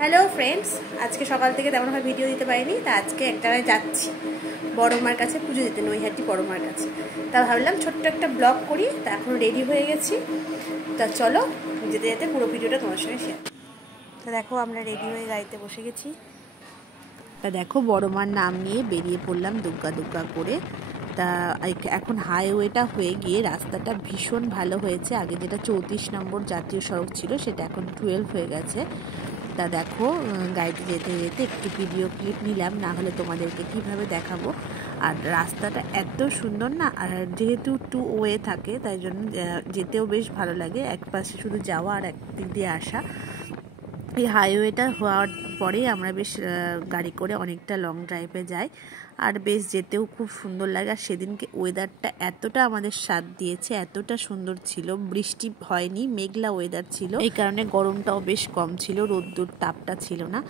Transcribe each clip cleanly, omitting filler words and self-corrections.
Hello friends, আজকে সকাল থেকে তেমনভাবে ভিডিও দিতে পারিনি। তা আজকে একটা যাচ্ছি বড় মার কাছে পুজো দিতে, নৈহাটি বড় মার কাছে। তা ভাবলাম ছোট্ট একটা ব্লগ করি। তা এখন রেডি হয়ে গেছি। তা চলো যেতে যেতে পুরো ভিডিওটা তোমার সঙ্গে শেয়ার। তা দেখো আমরা রেডি হয়ে গাড়িতে বসে গেছি। তা দেখো বড় মার নাম নিয়ে বেরিয়ে পড়লাম দুগ্গা দুগ্গা করে। তা এখন হাইওয়েটা হয়ে গিয়ে রাস্তাটা ভীষণ ভালো হয়েছে। আগে যেটা 34 নম্বর জাতীয় সড়ক ছিল সেটা এখন 12 হয়ে গেছে। তা দেখো গাড়িতে যেতে যেতে একটু ভিডিও ক্লিপ নিলাম, না হলে তোমাদেরকে কিভাবে দেখাবো। আর রাস্তাটা এত সুন্দর না, আর যেহেতু 2 ওয়ে থাকে তাই জন্য যেতেও বেশ ভালো লাগে। এক পাশে শুধু যাওয়া আর এক দিক দিয়ে আসা। এই হাইওয়েটা হওয়ার পরেই আমরা বেশ গাড়ি করে অনেকটা লং ড্রাইভে যাই, আর বেশ যেতেও খুব সুন্দর লাগে। আর সেদিনকে ওয়েদারটা এতটা আমাদের সাথ দিয়েছে, এতটা সুন্দর ছিল, বৃষ্টি হয়নি, মেঘলা ওয়েদার ছিল, এই কারণে গরমটাও বেশ কম ছিল, রোদ্দুর তাপটা ছিল না।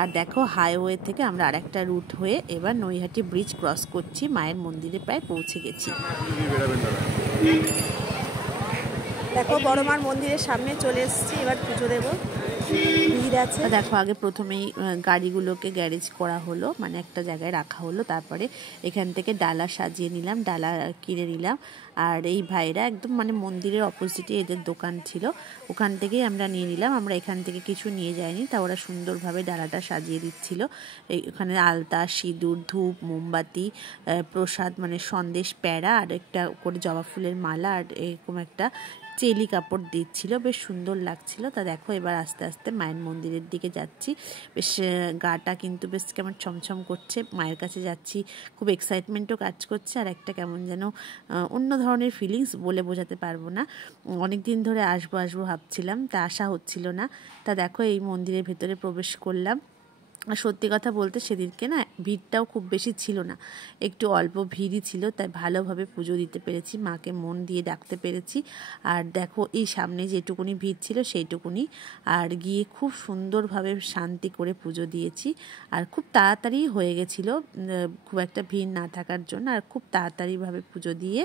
আর দেখো হাইওয়ে থেকে আমরা আরেকটা রুট হয়ে এবার নৈহাটি ব্রিজ ক্রস করছি, মায়ের মন্দিরে প্রায় পৌঁছে গেছি। দেখো বড় মার মন্দিরের সামনে চলে এসেছি, এবার পুজো দেবো। ভিড় আছে। দেখো আগে প্রথমেই গাড়িগুলোকে গ্যারেজ করা হলো, মানে একটা জায়গায় রাখা হলো। তারপরে এখান থেকে ডালা সাজিয়ে নিলাম, ডালা কিনে নিলাম। আর এই ভাইরা একদম মানে মন্দিরের অপোজিটে এদের দোকান ছিল, ওখান থেকেই আমরা নিয়ে নিলাম। আমরা এখান থেকে কিছু নিয়ে যাইনি, তা ওরা সুন্দরভাবে ডালাটা সাজিয়ে দিচ্ছিল। এখানে আলতা, সিঁদুর, ধূপ, মোমবাতি, প্রসাদ মানে সন্দেশ, প্যাড়া আর একটা করে জবা ফুলের মালা আর এরকম একটা চেলি কাপড় দিচ্ছিল, বেশ সুন্দর লাগছিল। তা দেখো এবার আস্তে আস্তে মায়ের মন্দিরের দিকে যাচ্ছি। বেশ গাটা কিন্তু বেশ কেমন ছমছম করছে, মায়ের কাছে যাচ্ছি, খুব এক্সাইটমেন্টও কাজ করছে। আর একটা কেমন যেন অন্য ধরনের ফিলিংস, বলে বোঝাতে পারবো না। অনেক দিন ধরে আসবো আসবো ভাবছিলাম, তা আসা হচ্ছিল না। তা দেখো এই মন্দিরের ভেতরে প্রবেশ করলাম। আর সত্যি কথা বলতে সেদিনকে না ভিড়টাও খুব বেশি ছিল না, একটু অল্প ভিড়ই ছিল, তাই ভালোভাবে পুজো দিতে পেরেছি, মাকে মন দিয়ে ডাকতে পেরেছি। আর দেখো এই সামনে যেটুকুনি ভিড় ছিল সেইটুকুনি, আর গিয়ে খুব সুন্দরভাবে শান্তি করে পুজো দিয়েছি। আর খুব তাড়াতাড়ি হয়ে গেছিলো, খুব একটা ভিড় না থাকার জন্য। আর খুব তাড়াতাড়িভাবে পুজো দিয়ে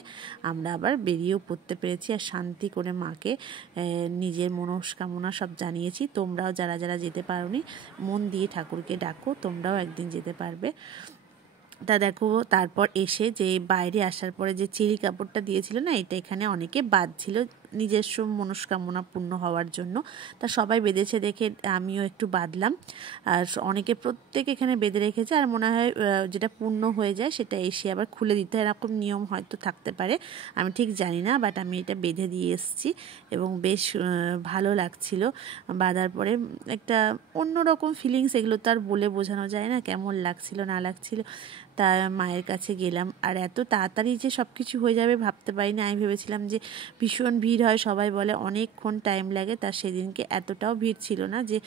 আমরা আবার বেরিয়েও পড়তে পেরেছি, আর শান্তি করে মাকে নিজের মনস্কামনা সব জানিয়েছি। তোমরাও যারা যারা যেতে পারোনি, মন দিয়ে ঠাকুরকে ডাকো, তোমরাও একদিন যেতে পারবে। তা দেখো তারপর এসে যে বাইরে আসার পরে যে চেলি কাপড়টা দিয়েছিল না, এটা এখানে অনেকে বাঁধছিল নিজস্ব মনস্কামনা পূর্ণ হওয়ার জন্য। তা সবাই বেঁধেছে দেখে আমিও একটু বাঁধলাম। আর অনেকে প্রত্যেকে এখানে বেঁধে রেখেছে, আর মনে হয় যেটা পূর্ণ হয়ে যায় সেটা এসে আবার খুলে দিতে হয়, এরকম নিয়ম হয়তো থাকতে পারে, আমি ঠিক জানি না। বাট আমি এটা বেঁধে দিয়ে এসেছি এবং বেশ ভালো লাগছিল বাঁধার পরে। একটা অন্যরকম ফিলিংস, এগুলো তো আর বলে বোঝানো যায় না কেমন লাগছিল না লাগছিল। তা মায়ের কাছে গেলাম, আর এত তাড়াতাড়ি যে সব কিছু হয়ে যাবে ভাবতে পারি না। আমি ভেবেছিলাম যে ভীষণ ভিড় হয়, সবাই বলে অনেকক্ষণ টাইম লাগে। তার সেদিনকে এতটাও ভিড় ছিল না যে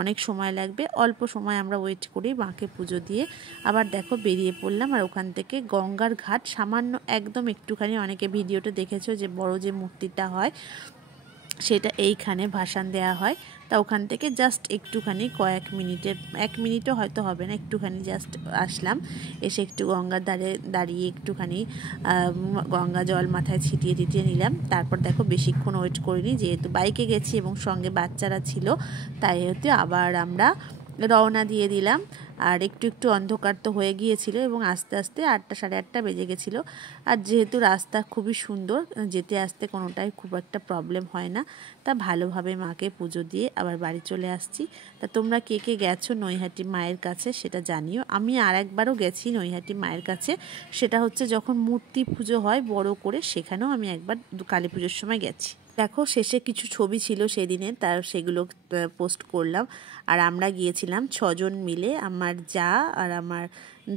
অনেক সময় লাগবে, অল্প সময় আমরা ওয়েট করি মাকে পুজো দিয়ে আবার দেখো বেরিয়ে পড়লাম। আর ওখান থেকে গঙ্গার ঘাট সামান্য একদম একটুখানি, অনেকে ভিডিওটা দেখেছো যে বড় যে মূর্তিটা হয় সেটা এইখানে ভাসান দেওয়া হয়। তা ওখান থেকে জাস্ট একটুখানি কয়েক মিনিটের, 1 মিনিটও হয়তো হবে না, একটুখানি জাস্ট আসলাম, এসে একটু গঙ্গার ধারে দাঁড়িয়ে একটুখানি গঙ্গা জল মাথায় ছিটিয়ে টিটিয়ে নিলাম। তারপর দেখো বেশিক্ষণ ওয়েট করিনি, যেহেতু বাইকে গেছি এবং সঙ্গে বাচ্চারা ছিল, তাই হয়তো আবার আমরা রওনা দিয়ে দিলাম। আর একটু একটু অন্ধকার তো হয়ে গিয়েছিল এবং আস্তে আস্তে 8টা সাড়ে 8টা বেজে গেছিলো। আর যেহেতু রাস্তা খুবই সুন্দর, যেতে আসতে কোনোটাই খুব একটা প্রবলেম হয় না। তা ভালোভাবে মাকে পুজো দিয়ে আবার বাড়ি চলে আসছি। তা তোমরা কে কে গেছো নৈহাটি মায়ের কাছে সেটা জানিও। আমি আর একবারও গেছি নৈহাটি মায়ের কাছে, সেটা হচ্ছে যখন মূর্তি পুজো হয় বড় করে, সেখানেও আমি একবার কালী পুজোর সময় গেছি। দেখো শেষে কিছু ছবি ছিল সেদিনে, তার সেগুলো পোস্ট করলাম। আর আমরা গিয়েছিলাম 6 জন মিলে, আমার যা আর আমার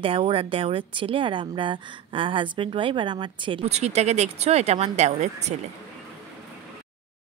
দেওর আর দেওরের ছেলে, আর আমরা হাজব্যান্ড ওয়াইফ আর আমার ছেলে। পুচকিটাকে দেখছো, এটা আমার দেওরের ছেলে।